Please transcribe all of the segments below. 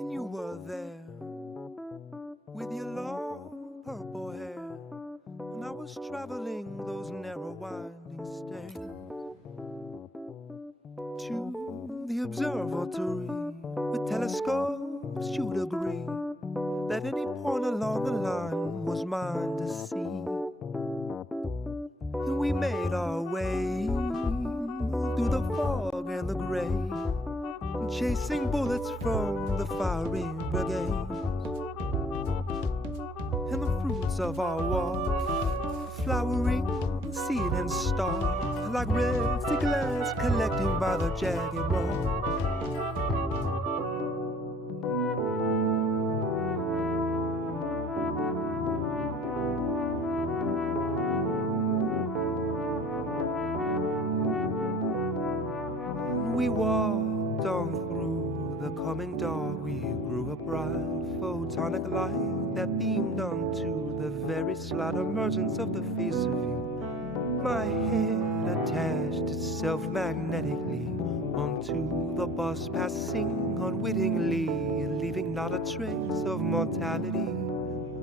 And you were there with your long purple hair, and I was traveling those narrow winding stairs to the observatory. With telescopes you'd agree that any point along the line was mine to see. And we made our way through the fog and the gray, chasing bullets from the fiery brigades. And the fruits of our walk, flowering seed and stalk, like red sea glass collecting by the jagged rock. We walked on through the coming dark. We grew a bright photonic light that beamed onto the very slight emergence of the face of you. My head attached itself magnetically onto the bus, passing unwittingly, leaving not a trace of mortality.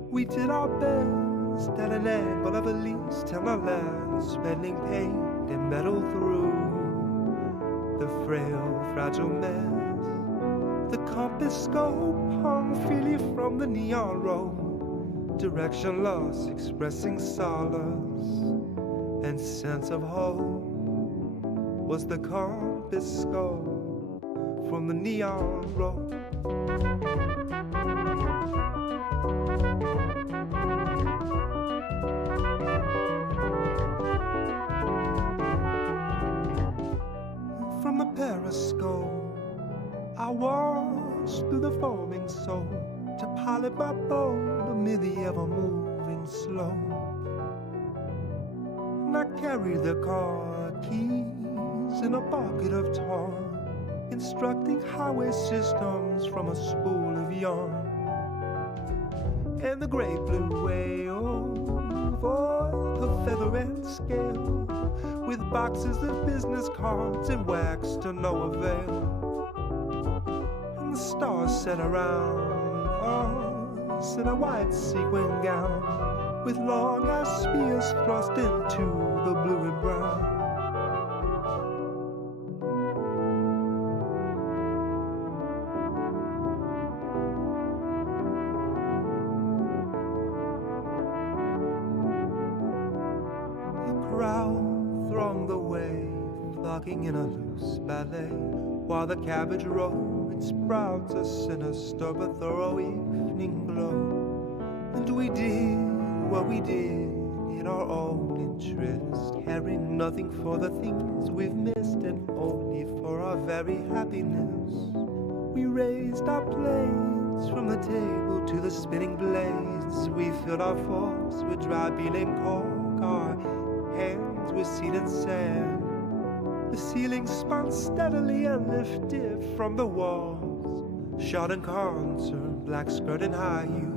We did our best at an angle of at least 10 miles, spending paint and metal through the frail, fragile mess. The compass scope hung freely from the neon road, direction lost, expressing solace and sense of hope. Was the compass scope from the neon road. From the periscope, I watched through the foaming soul to pilot my boat amid the ever-moving slope. And I carried the car keys in a bucket of tar, instructing highway systems from a spool of yarn. And the great blue whale void of feather and scale, with boxes of business cards and wax to no avail. And the stars set around us in a white sequin gown, with long ass spears thrust into the blue and brown. The crowd thronged the way, flocking in a loose ballet, while the cabbage rolled its sprouts a sinister but thorough evening glow. And we did what we did in our own interest, caring nothing for the things we've missed and only for our very happiness. We raised our plates from the table to the spinning blades. We filled our forks with dry peeling cork, our hands were seeded sand. The ceiling spun steadily and lifted from the walls, shot in concert, black skirt and high heel,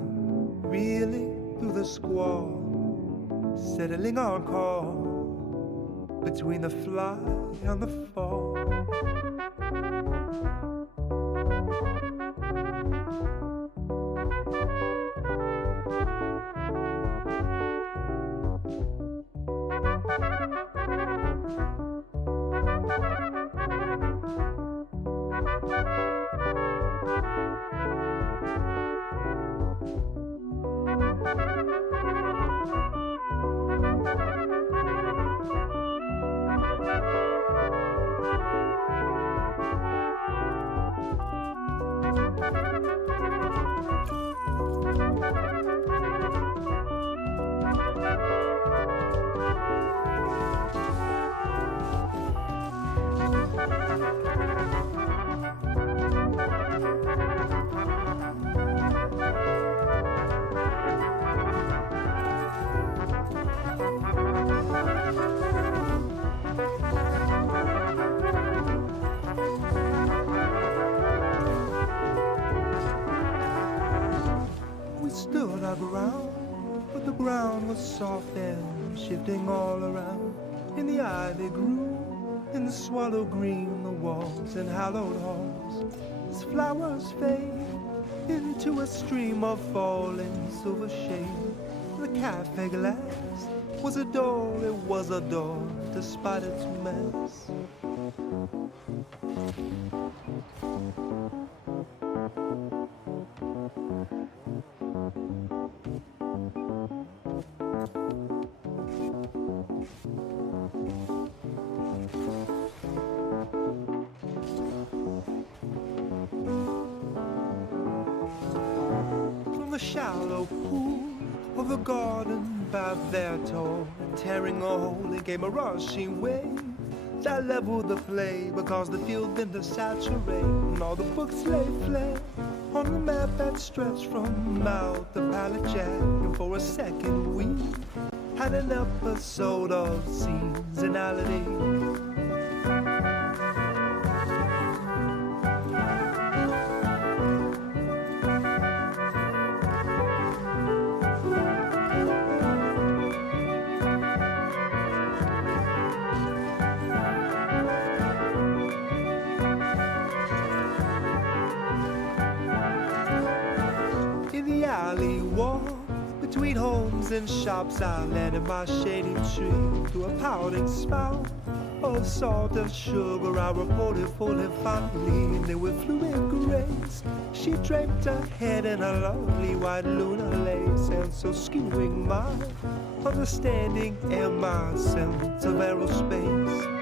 reeling through the squall, settling on call between the fly and the fall. ground was soft and shifting all around. In the ivy grew, in the swallow green, the walls and hallowed halls. As flowers fade into a stream of falling silver shade, the cafe glass was a door, it was a door, despite its mess. The shallow pool of the garden back there tall and tearing a hole, it came a rushing wave that leveled the play, because the field then to saturate and all the books lay flat on the map that stretched from mouth to pallet jack. And for a second we had an episode of seasonality. Between homes and shops I led in my shady tree to a pouting spout of salt and sugar. I reported full and fondly, and then with fluid grace she draped her head in a lovely white lunar lace, and so skewing my understanding and my sense of aerospace.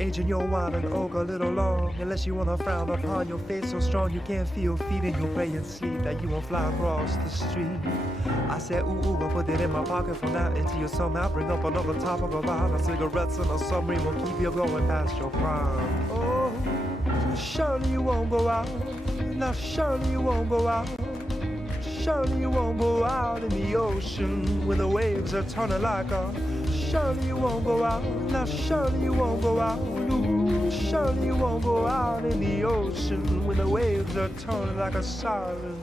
Aging your wine and oak a little long, unless you wanna frown upon your face so strong you can't feel feet and you'll pray and sleep that you won't fly across the street. I said ooh, I'll put it in my pocket for now until you somehow bring up another topic about the cigarettes and a submarine will keep you going past your prime. Oh, surely you won't go out, now surely you won't go out, surely you won't go out in the ocean when the waves are turning like a. Surely you won't go out, now surely you won't go out. Ooh, surely you won't go out in the ocean when the waves are turning like a siren.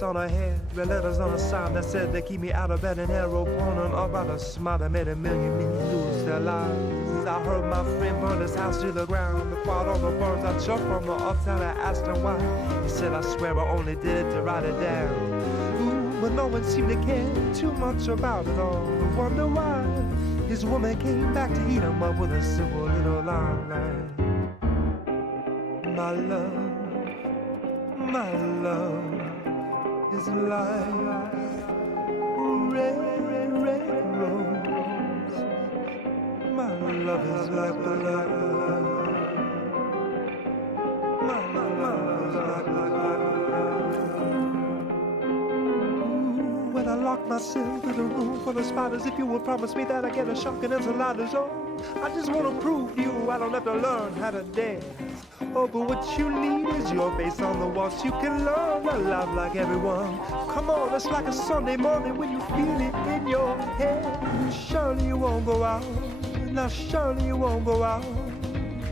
On her head, red letters on a sign that said they keep me out of bed, an arrow pointing up by the smile that made a million men lose their lives. I heard my friend burn his house to the ground, the quiet all the birds. I jumped from the uptown and asked him why. He said, I swear I only did it to write it down. Ooh, but no one seemed to care too much about it all. I wonder why his woman came back to eat him up with a simple little line like, my love is like red love is like the light. My love is like the light. When I lock myself in a room full of spiders, if you will promise me that I get a shock and enchiladas, oh, I just want to prove to you I don't have to learn how to dance. Oh, but what you need is your face on the wall so you can learn to love like everyone. Come on, it's like a Sunday morning when you feel it in your head. Surely you won't go out. Now surely you won't go out.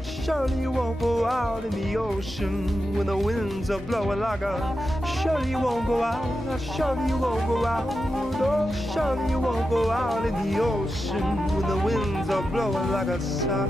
Surely you won't go out in the ocean when the winds are blowing like a. Surely you won't go out. Now surely you won't go out. No, surely you won't go out in the ocean when the winds are blowing like a sigh.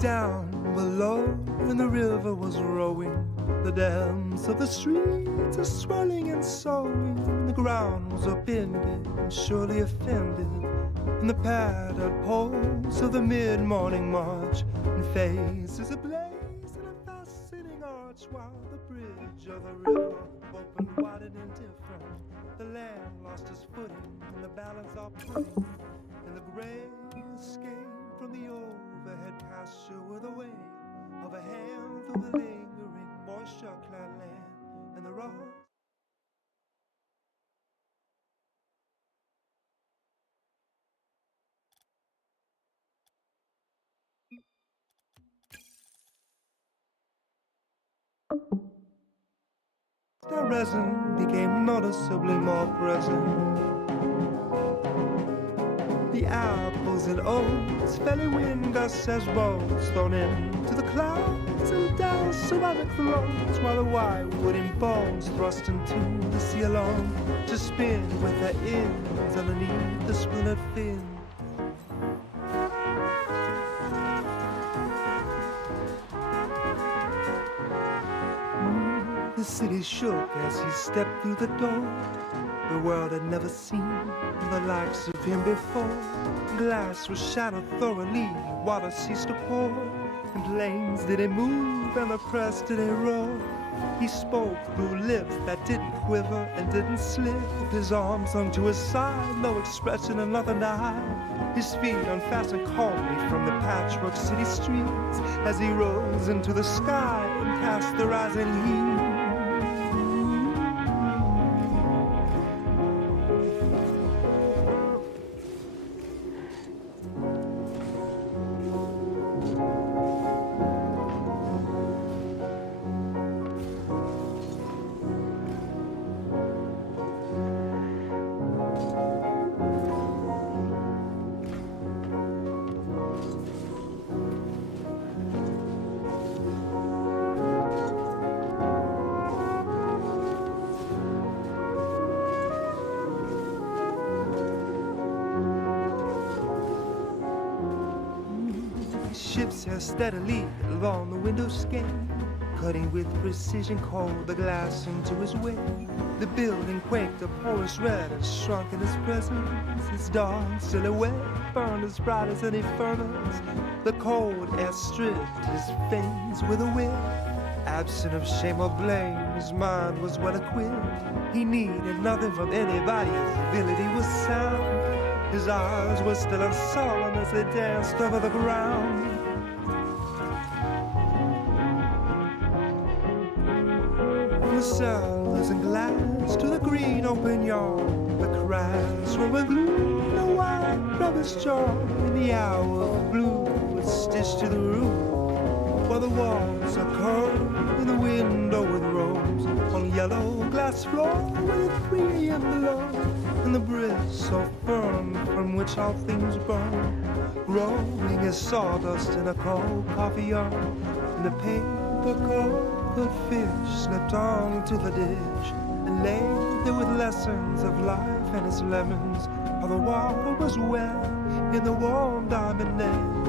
Down below, when the river was rowing, the dams of the streets are swirling and soaring. The ground was upended and surely offended in the padded poles of the mid-morning march, and faces ablaze in a fascinating arch, while the bridge of the river opened wide and indifferent. The land lost its footing and the balance off putting, and the gray escape from the overhead pasture with a wave of a hand through the lingering moisture-clad land and the rock. The resin became noticeably more present. The apples and oats fell in wind gusts as boats thrown into the clouds and down ceramic throats, while the white wooden bones thrust into the sea alone to spin with their ends underneath the splintered fin. The city shook as he stepped through the door. The world had never seen the likes of him before. Glass was shattered thoroughly, water ceased to pour, and planes didn't move and the press didn't roar. He spoke through lips that didn't quiver and didn't slip. His arms hung to his side, no expression and nothing to hide. His feet unfastened calmly from the patchwork city streets as he rose into the sky and past the rising heat. ship's hair steadily along the window skin, cutting with precision cold the glass into his way. The building quaked, a porous red and shrunk in his presence. His dark silhouette burned as bright as any furnace. The cold air stripped his veins with a whip. Absent of shame or blame, his mind was well equipped. He needed nothing from anybody, his ability was sound. His eyes were still and solemn as they danced over the ground. From the cellars and glass to the green open yard, the cracks were glued, the white rubbish jar in the hour of blue was stitched to the roof, while the walls are curved and the window with rose on yellow glass floor with a 3 a.m. below, and the bridge so firm from which all things burn, rolling as sawdust in a cold coffee urn, and the paper covered fish slipped onto the dish and lay there with lessons of life and its lemons, how the water was wet in the warm diamond net.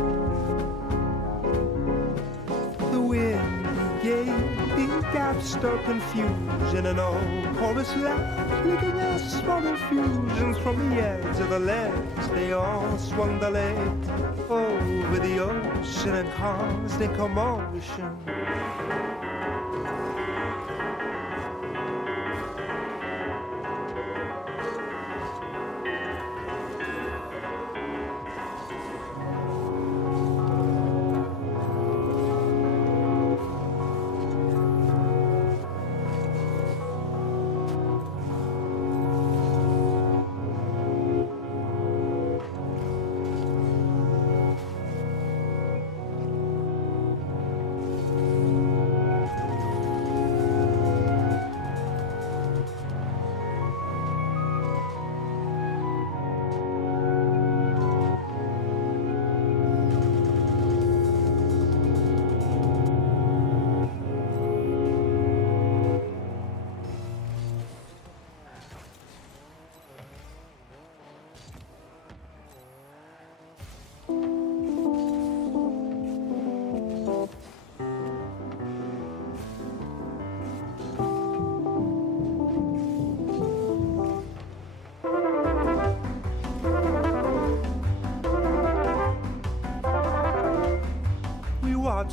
The wind gave the gap stir confusion, and old chorus laughed, licking us from infusions from the edge of the legs. They all swung the legs over the ocean in constant commotion.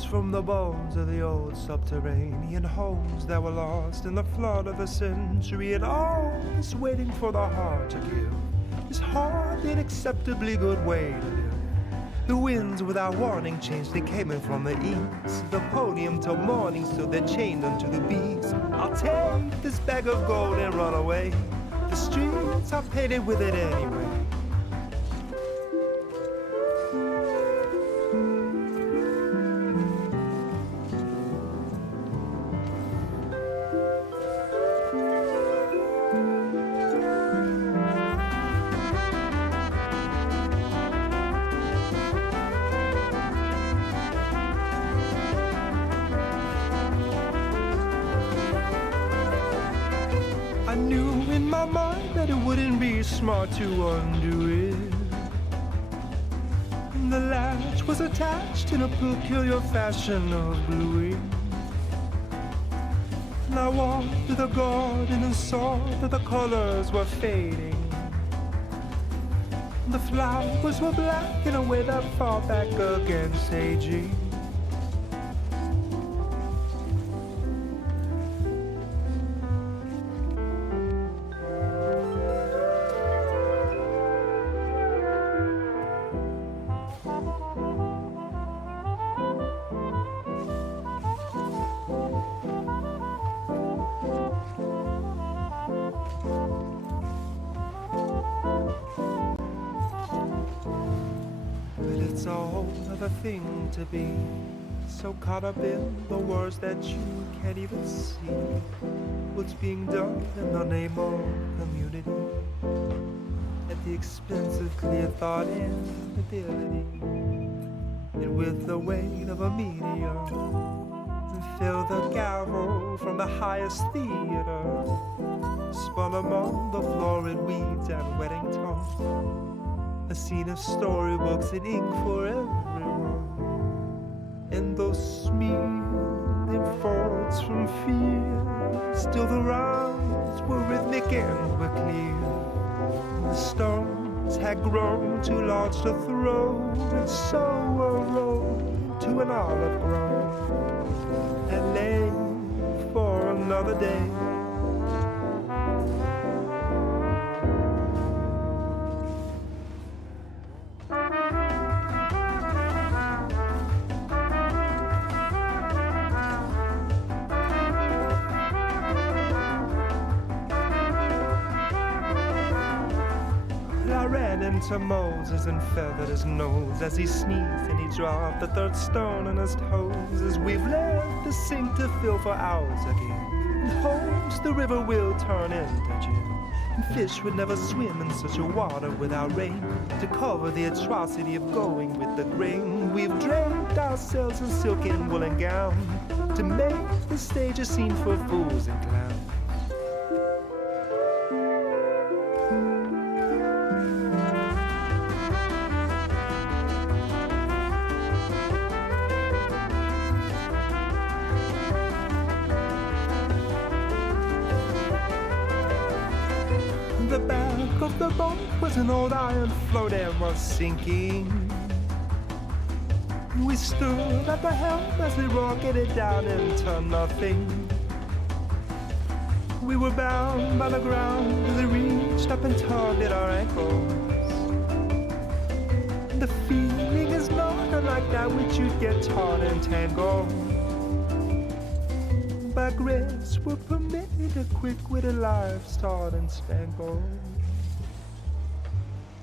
From the bones of the old subterranean homes that were lost in the flood of the century, and all is waiting for the heart to give. His heart, the inacceptably good way to live. The winds without warning changed, they came in from the east. The podium till morning stood there chained unto the beast. I'll take this bag of gold and run away. The streets are painted with it anyway. I knew in my mind that it wouldn't be smart to undo it. And the latch was attached in a peculiar fashion of bluing. And I walked through the garden and saw that the colors were fading. The flowers were black in a way that fought back against aging. It's a whole other thing to be so caught up in the words that you can't even see. What's being done in the name of community at the expense of clear thought and ability. And with the weight of a meteor, fill the gavel from the highest theater, spun among the florid weeds and wedding tongues. A scene of storybooks in ink for everyone. and those smeared thoughts from fear. Still the rounds were rhythmic and were clear. The stones had grown too large to throw, and so were rolled to an olive grove, and lay for another day. I ran into Moses and feathered his nose as he sneezed, and he dropped the third stone on his toes as we've left the sink to fill for hours again. In hopes the river will turn into gin, and fish would never swim in such a water without rain to cover the atrocity of going with the grain. We've draped ourselves in silk and woolen gown to make the stage a scene for fools and clowns. The back of the boat was an old iron float and was sinking. We stood at the helm as we rocketed down into nothing. We were bound by the ground as it reached up and tugged at our ankles. And the feeling is not unlike that which you'd get taught and tangled. By grace we're permitted a quick-witted life starred and spangled.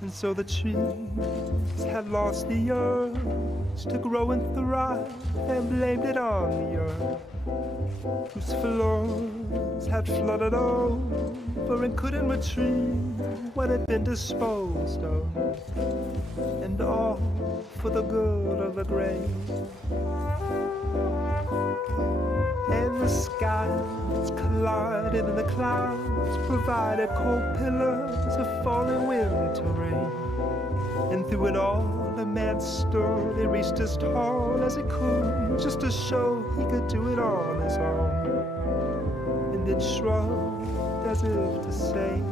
And so the trees had lost the urge to grow and thrive, and blamed it on the earth, whose floors had flooded over and couldn't retrieve what had been disposed of, and all for the good of the grave. And the skies collided and the clouds provided cold pillars of falling wind to rain. And through it all, a man stood and reached as tall as he could, just to show he could do it on his own. And then shrugged as if to say,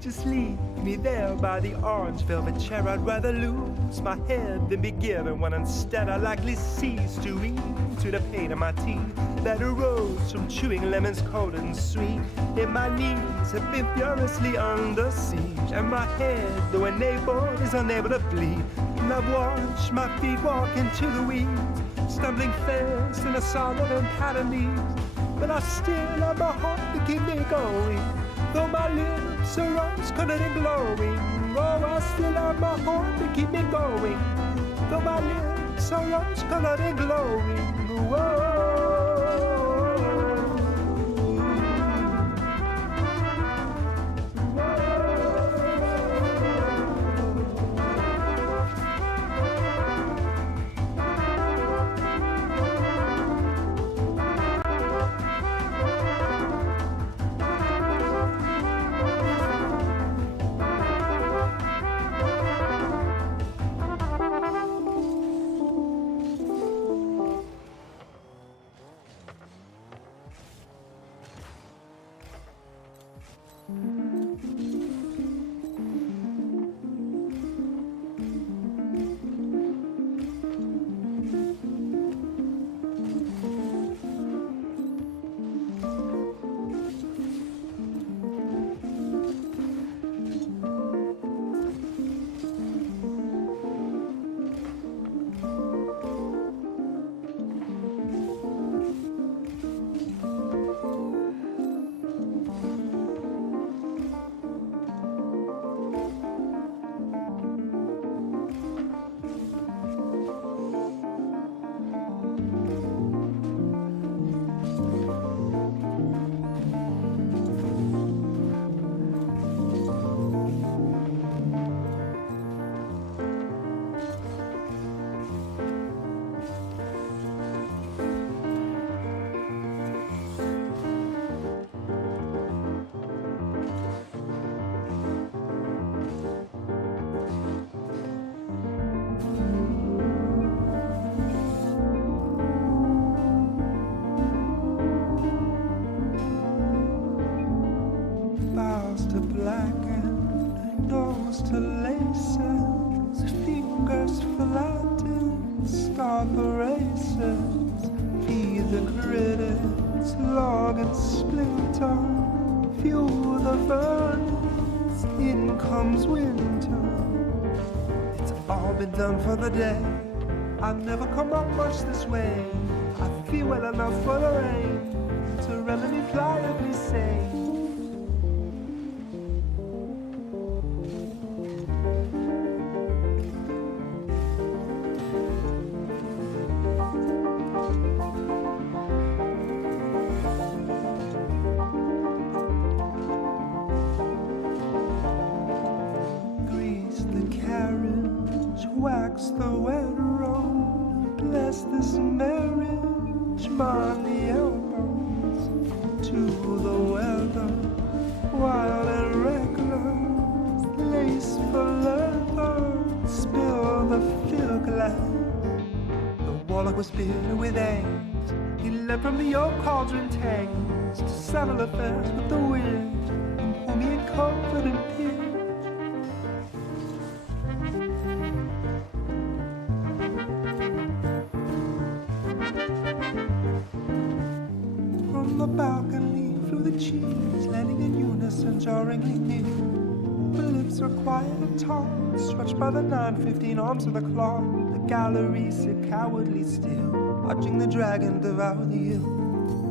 just leave me there by the orange velvet chair. I'd rather lose my head than be given one instead. I likely cease to eat to the pain of my teeth that arose from chewing lemons cold and sweet. And my knees have been furiously under siege, and my head, though enabled, is unable to bleed. And I've watched my feet walk into the weeds, stumbling fast in a solid and patterned knees. But I still have my heart to keep me going, though my lips are rose-colored and glowing. Oh, I still have my heart to keep me going, though my lips are rose-colored and glowing. Whoa. sparks, log and splinter, fuel the furnace, in comes winter. It's all been done for the day. I've never come up much this way. I feel well enough for the rain to remedy pliably say. Grease the carriage, wax the wet road, bless this marriage, mind the elbows to the weather, wild and reckless, lace for leather, spill the fill glass. The warlock was bitter with aims, he leapt from the old cauldron tanks to settle affairs with the wind, and pull me in comfort and pitch. The balcony flew the cheese, landing in unison, jarringly near. The lips were quiet and taut, stretched by the 9:15 arms of the clock. The gallery sit cowardly still, watching the dragon devour the ill.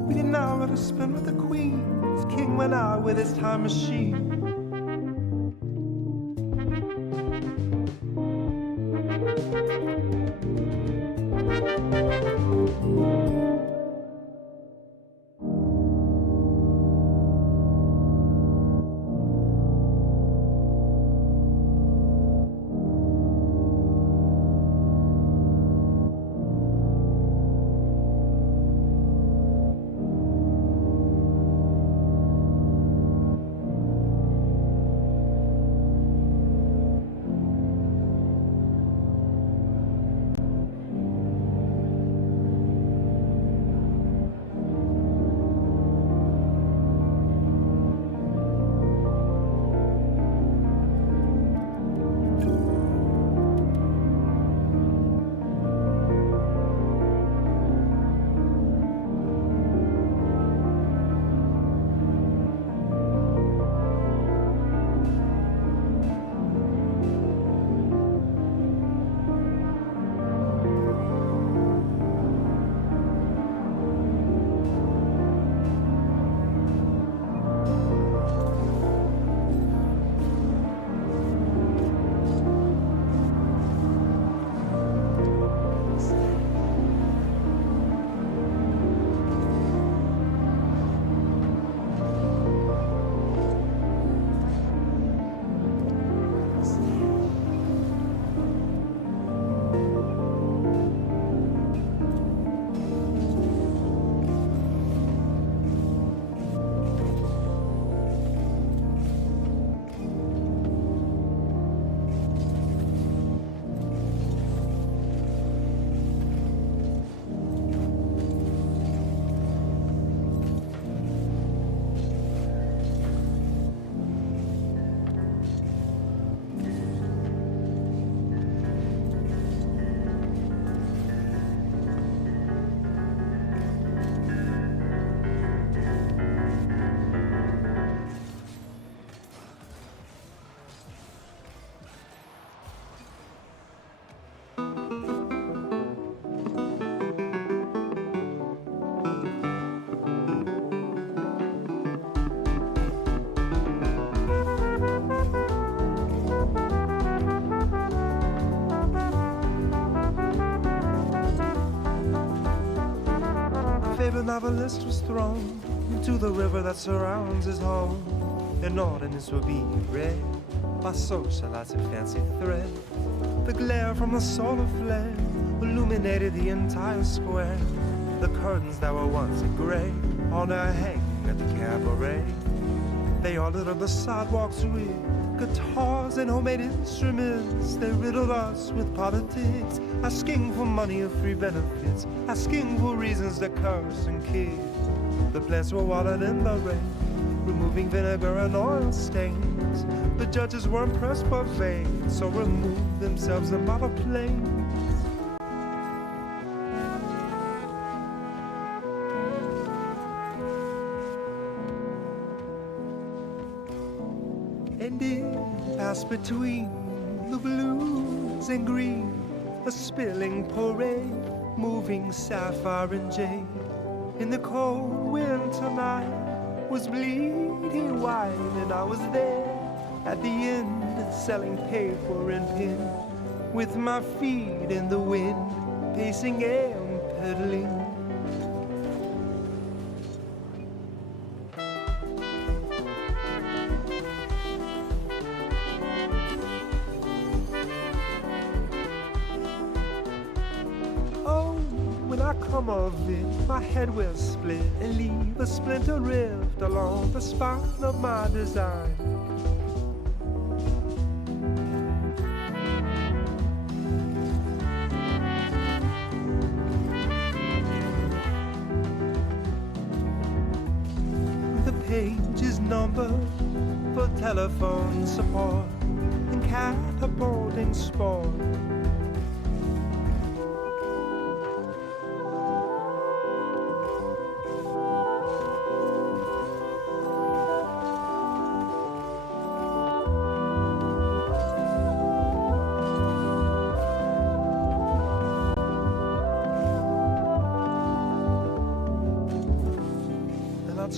We didn't know how to spin with the queen. The king went out with his time machine. favorite novelist was thrown into the river that surrounds his home. An ordinance will be read by socialites and fancy thread. The glare from the solar flare illuminated the entire square. The curtains that were once gray are now hanging at the cabaret. They all lit up the sidewalks with guitars and homemade instruments. They riddled us with politics, asking for money or free benefits, asking for reasons to curse and kill. The plants were watered in the rain, removing vinegar and oil stains. The judges were impressed but vain, so removed themselves about a plane. And it passed between the blues and green, a spilling parade, moving sapphire and jade. In the cold winter night was bleeding white, and I was there at the end, selling paper and pen, with my feet in the wind, pacing and pedaling. When I come of it, my head will split and leave a splinter rift along the spine of my design. The page is numbered for telephone support and catapulting sport.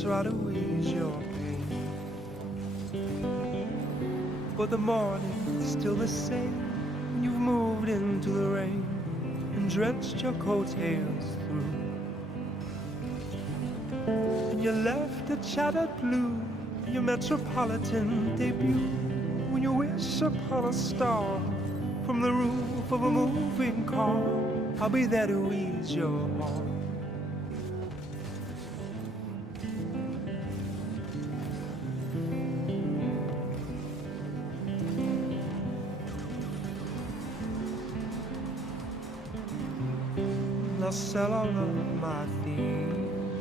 Try to ease your pain, but the morning's still the same. You've moved into the rain and drenched your coattails through, and you left a shattered blue, your metropolitan debut, when you wish upon a star from the roof of a moving car. I'll be there to ease your heart. I'll sell all of my themes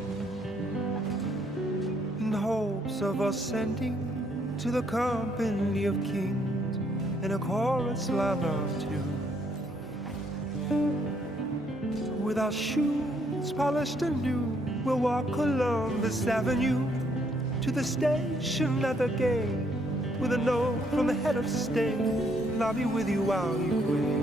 in hopes of ascending to the company of kings in a chorus line or two. With our shoes polished anew, we'll walk Columbus Avenue to the station at the gate with a note from the head of state, and I'll be with you while you wait.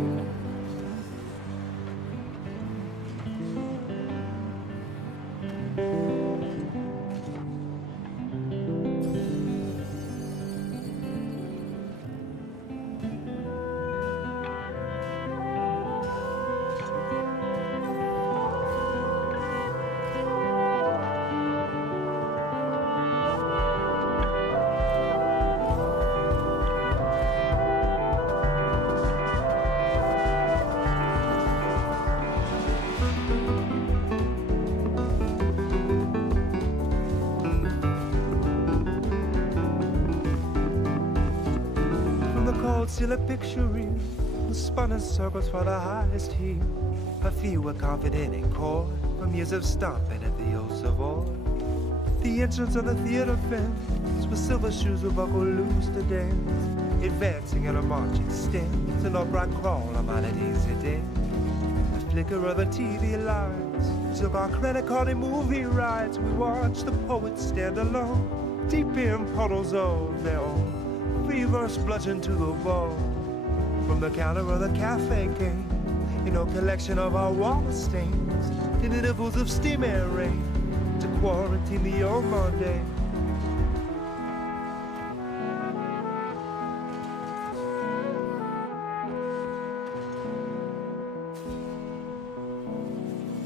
Still a picture reel was spun in circles for the highest heel. Her feet were confident in chord from years of stomping at the old Savoy. The entrance of the theater fence with silver shoes were buckled loose to dance, advancing in a marching stance, an upright crawl on my easy dance. The flicker of the TV lights took our credit card and movie rides. We watched the poets stand alone, deep in puddles of their own. Free verse bludgeoned to the bone. From the counter of the cafe came, collection of our water stains, in intervals of steam and rain, to quarantine the old Monday.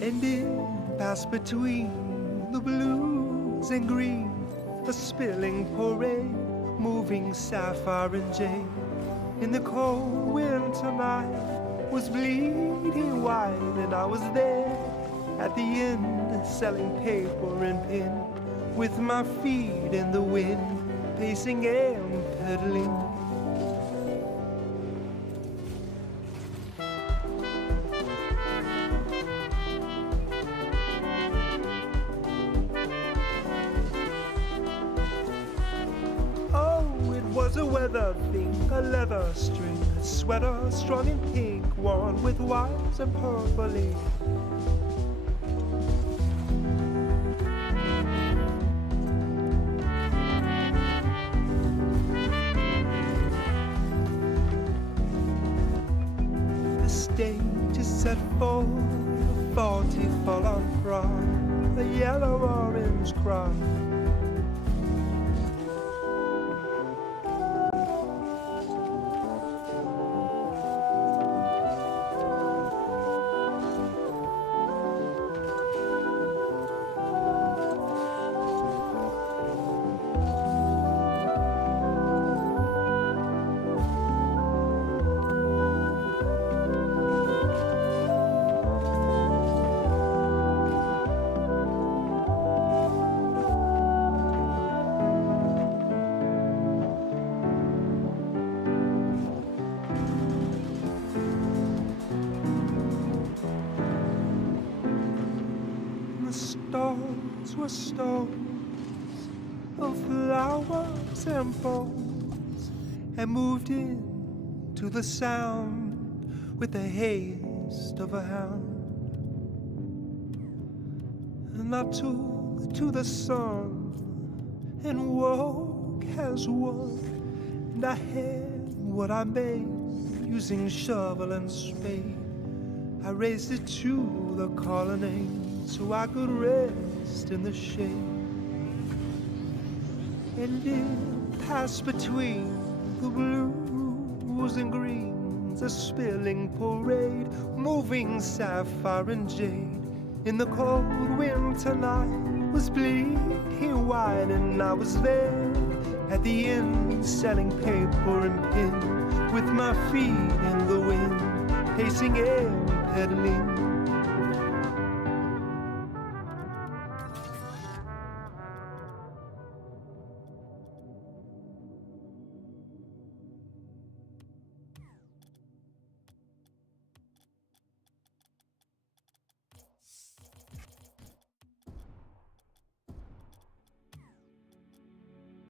And it passed between the blues and green, a spilling parade, moving sapphire and jade. In the cold winter night was bleeding white, and I was there at the end, selling paper and pen, with my feet in the wind, pacing and pedaling. Was a weather thing, a leather string, a sweater strung in pink, worn with whites and purple ink. that fall, 40 fall on pride, a yellow orange cry. The stars were stones of flowers and bones, and moved in to the sound with the haste of a hound. And I took to the sun and woke as one, and I had what I made using shovel and spade. I raised it to the colonnade so I could rest in the shade. And it passed between the blues and greens, a spilling parade, moving sapphire and jade. In the cold winter night was bleeding white, and I was there at the inn, selling paper and pin, with my feet in the wind, pacing and pedaling.